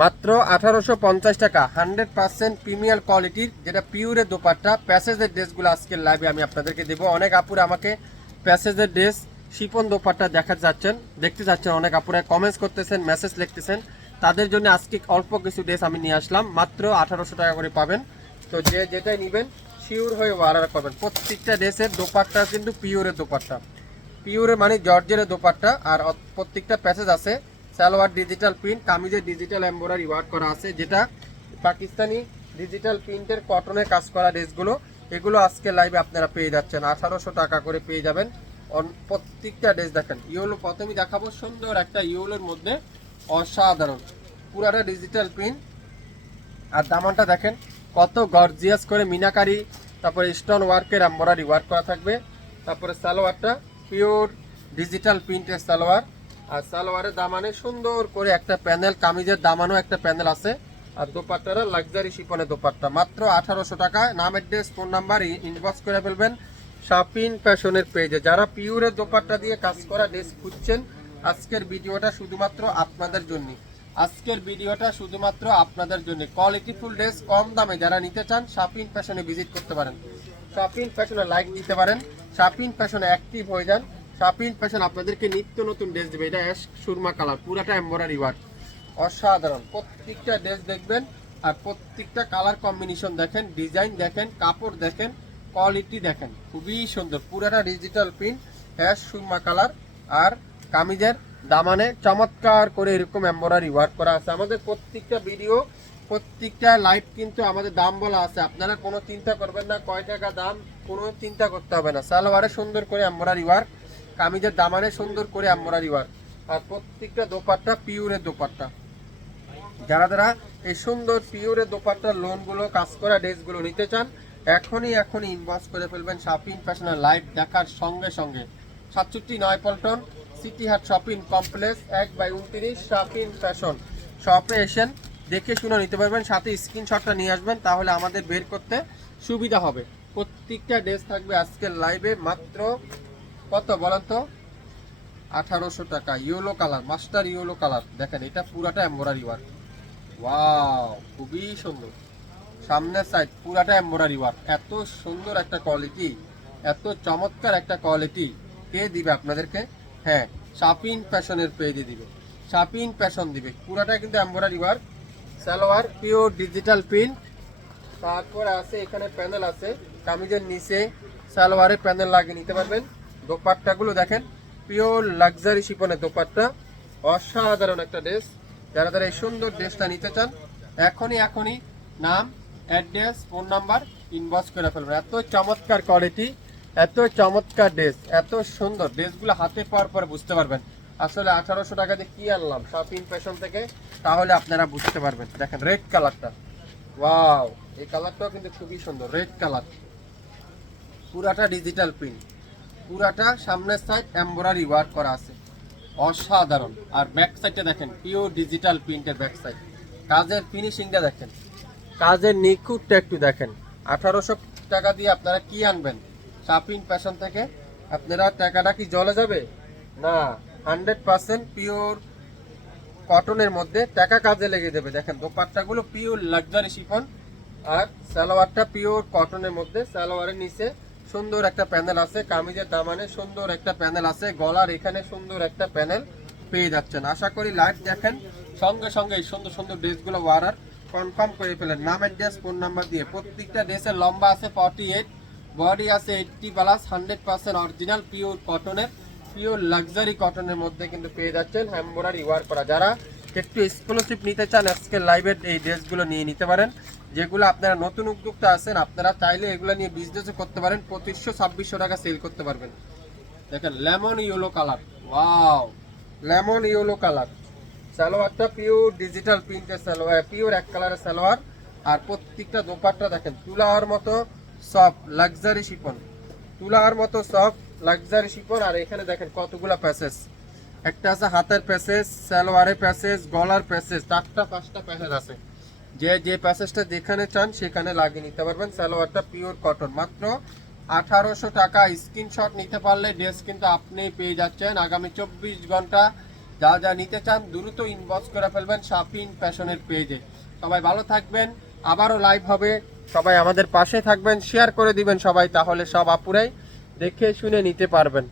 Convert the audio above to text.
মাত্র আঠারোশো পঞ্চাশ টাকা, হান্ড্রেড পার্সেন্ট প্রিমিয়ার কোয়ালিটির যেটা পিওরের দোপাট্টা, প্যাসেজের ড্রেসগুলো আজকের লাইভে আমি আপনাদেরকে দেবো। অনেক আপুরে আমাকে প্যাসেজের ড্রেস শিপন দোপাট্টা দেখা যাচ্ছেন, দেখতে যাচ্ছেন, অনেক আপুরে কমেন্টস করতেছেন মেসেজ লিখতেছেন। তাদের জন্য আজকে অল্প কিছু ড্রেস আমি নিয়ে আসলাম, মাত্র আঠারোশো টাকা করে পাবেন। তো যে যেটাই নেবেন শিওর হয়ে অর্ডার করবেন প্রত্যেকটা ড্রেসের দোপাট্টা কিন্তু পিওরের দোপাট্টা। পিওরের মানে জর্জের দোপাট্টা, আর প্রত্যেকটা প্যাসেজ আছে। সালোয়ার ডিজিটাল প্রিন্ট কামিজের ডিজিটাল এমব্রয়ডারি ওয়ার্ক করা আছে, যেটা পাকিস্তানি ডিজিটাল প্রিন্টের কটনে কাজ করা ড্রেসগুলো এগুলো আজকে লাইভে আপনারা পেয়ে যাচ্ছেন। আঠারোশো টাকা করে পেয়ে যাবেন। প্রত্যেকটা ড্রেস দেখেন। ইউলো প্রথমেই দেখাবো, সুন্দর একটা ইউলোর মধ্যে অসাধারণ। পুরাটা ডিজিটাল প্রিন্ট আর দামানটা দেখেন, কত গর্জিয়াস করে মিনাকারি, তারপরে স্টোন ওয়ার্কের এম্বরারি ওয়ার্ক করা থাকবে। তারপরে সালোয়ারটা পিওর ডিজিটাল প্রিন্টের সালোয়ার। আর সালোয়ারের দামানে সুন্দর করে একটা প্যানেল, কামিজের দামানও একটা প্যানেল আছে। আর দোপাট্টারা লাক্সারি শিপনের দোপাট্টা। মাত্র আঠারোশো টাকায়। নাম অ্যাড্রেস ফোন নাম্বার ইনবক্স করে ফেলবেন শপিং ফ্যাশনের পেজে। যারা পিওরের দোপাট্টা দিয়ে কাজ করা ড্রেস খুঁজছেন, আজকের ভিডিওটা শুধুমাত্র আপনাদের জন্য। আজকের ভিডিওটা শুধুমাত্র আপনাদের জন্য। কোয়ালিটি ফুল ড্রেস কম দামে যারা নিতে চান শপিং ফ্যাশনে ভিজিট করতে পারেন। শপিং ফ্যাশনে লাইক দিতে পারেন। শপিং ফ্যাশনে অ্যাক্টিভ হয়ে যান। শপিং ফ্যাশন আপনাদেরকে নিত্য নতুন ড্রেস দেবে। এটা অ্যাশ সুরমা কালার পুরাটা এমব্রয়ডারি ওয়ার্ক অসাধারণ। প্রত্যেকটা ড্রেস দেখবেন আর প্রত্যেকটা কালার কম্বিনেশন দেখেন ডিজাইন দেখেন, কাপড় দেখেন কোয়ালিটি দেখেন। খুবই সুন্দর। পুরাটা ডিজিটাল প্রিন্ট অ্যাশ সুরমা কালার আর কামিজের দামানে চমৎকার করে এরকম এমব্রয়ডারি ওয়ার্ক করা আছে। আমাদের প্রত্যেকটা ভিডিও প্রত্যেকটা লাইভ কিন্তু আমাদের দাম বলা আছে। আপনারা কোনো চিন্তা করবেন না, কয় টাকা দাম, কোনো চিন্তা করতে হবে না। সালোয়ারে সুন্দর করে এমব্রয়ডারি ওয়ার্ক কামিজের দামানে সুন্দর করে এমব্রয়ডারি ওয়ার্ক আর প্রত্যেকটা দোপাট্টা পিওরের দোপাট্টা। যারা যারা এই সুন্দর পিওরের দোপাট্টার লোনগুলো কাজ করা ড্রেসগুলো নিতে চান, এখনই এখনই ইনবক্স করে ফেলবেন শপিং ফ্যাশনের লাইভ দেখার সঙ্গে সঙ্গে। সাতষট্টি নয় পল্টন সিটি হাট শপিং কমপ্লেক্স এক বাই উনত্রিশ শপিং ফ্যাশন শপে এসেন দেখে শুনে নিতে পারবেন, সাথে স্ক্রিনশটটা নিয়ে আসবেন, তাহলে আমাদের বের করতে সুবিধা হবে। প্রত্যেকটা ড্রেস থাকবে আজকের লাইভে মাত্র কত বলেন তো? আঠারোশো টাকা, yellow colour, mustard yellow colour. দেখেন, এটা পুরাটা এম্বোরারি ওয়ার্ক। ওয়াও, খুবই সুন্দর। সামনের সাইড পুরাটা এম্বোরারি ওয়ার্ক। এত সুন্দর একটা কোয়ালিটি এত চমৎকার একটা কোয়ালিটি কে দিবে আপনাদেরকে? হ্যাঁ শাপিং ফ্যাশনের পেজে দিবে। শাপিং ফ্যাশন দিবে। পুরাটা কিন্তু embroidery work. Salwar pure digital print তারপর আছে, এখানে প্যানেল আছে। কামিজের নিচে সালোয়ারে প্যানেল লাগিয়ে নিতে পারবেন। দোপাট্টাগুলো দেখেন পিওর লাক্সারি শিপনের দোপাট্টা, অসাধারণ একটা ড্রেস যারা যারা এই সুন্দর ড্রেসটা নিতে চান, এখনই এখনই নাম অ্যাড্রেস ফোন নাম্বার ইনবক্স করে ফেলবেন। এত চমৎকার কোয়ালিটি এত চমৎকার ড্রেস এত সুন্দর। ড্রেসগুলো হাতে পাওয়ার পরে বুঝতে পারবেন। আসলে আঠারোশো টাকা দিয়ে কি আনলাম? শপিং ফ্যাশন থেকে, তাহলে আপনারা বুঝতে পারবেন। দেখেন রেড কালারটা ওয়াও এই কালারটাও কিন্তু খুবই সুন্দর রেড কালার পুরাটা ডিজিটাল প্রিন্ট পুরাটা সামনের সাইড এমব্রয়ডারি ওয়ার্ক করা আছে। অসাধারণ। আর ব্যাক সাইডটা দেখেন পিওর ডিজিটাল প্রিন্টের ব্যাক সাইড কাজের ফিনিশিংটা দেখেন। কাজের নিখুঁতটা একটু দেখেন। আঠারোশো টাকা দিয়ে আপনারা কি আনবেন? শপিং প্যাশন থেকে আপনারা টাকাটা কি জলে যাবে? না হান্ড্রেড পার্সেন্ট পিওর কটনের মধ্যে টাকা কাজে লেগে যাবে। দেখেন, দোপাট্টাগুলো পিওর লাক্সারি শিফন আর সালোয়ারটা পিওর কটনের মধ্যে, সালোয়ারের নিচে সুন্দর একটা প্যানেল আছে, কামিজের দামানে সুন্দর একটা প্যানেল আছে, গলার এখানে সুন্দর একটা প্যানেল পেয়ে যাচ্ছেন। আশা করি লাইভ দেখেন, সঙ্গে সঙ্গে এই সুন্দর সুন্দর ড্রেসগুলো ওয়ারার কনফার্ম করে ফেলেন। নাম অ্যাড্রেস ফোন নাম্বার দিয়ে। প্রত্যেকটা ড্রেসের লম্বা আছে ফর্টি এইট বডি আছে eighty plus hundred percent original pure কটনের পিওর লাক্সারি কটনের মধ্যে কিন্তু পেয়ে যাচ্ছেন। হ্যাম্বোরারি ওয়ার করা। যারা একটু এক্সক্লুসিভ নিতে চান, আজকে লাইভের এই ড্রেসগুলো নিয়ে নিতে পারেন। যেগুলো আপনারা নতুন উদ্যোক্তা আছেন, আপনারা চাইলে এগুলো নিয়ে বিজনেসও করতে পারেন, পঁচিশশো, ছাব্বিশশো টাকা সেল করতে পারবেন। দেখেন lemon yellow colour wow lemon yellow colour সালোয়ারটা পিওর ডিজিটাল প্রিন্টের সালোয়ার পিওর এক কালারের সালোয়ার। আর প্রত্যেকটা দোপাট্টা দেখেন, তুলার মতো সফট লাক্সারি শিপন তুলার মতো সফট লাক্সারি শিপন আর এখানে দেখেন কতগুলো প্যাসেজ একটা আছে হাতের প্যাসেজ, সালোয়ারের প্যাসেজ, গলার প্যাসেজ, চারটা, পাঁচটা প্যাসেজ আছে। যে যে প্যাসেজটা যেখানে চান সেখানে লাগিয়ে নিতে পারবেন। সালোয়ারটা পিওর কটন মাত্র আঠারোশো টাকা। স্ক্রিনশট নিতে পারলে ড্রেস কিন্তু আপনি পেয়ে যাচ্ছেন। আগামী চব্বিশ ঘণ্টা যা যা নিতে চান দ্রুত ইনবক্স করে ফেলবেন শাপিন ফ্যাশনের পেজে সবাই ভালো থাকবেন। আবারও লাইভ হবে। সবাই আমাদের পাশে থাকবেন। শেয়ার করে দিবেন সবাই, তাহলে সব আপুরাই দেখে শুনে নিতে পারবেন।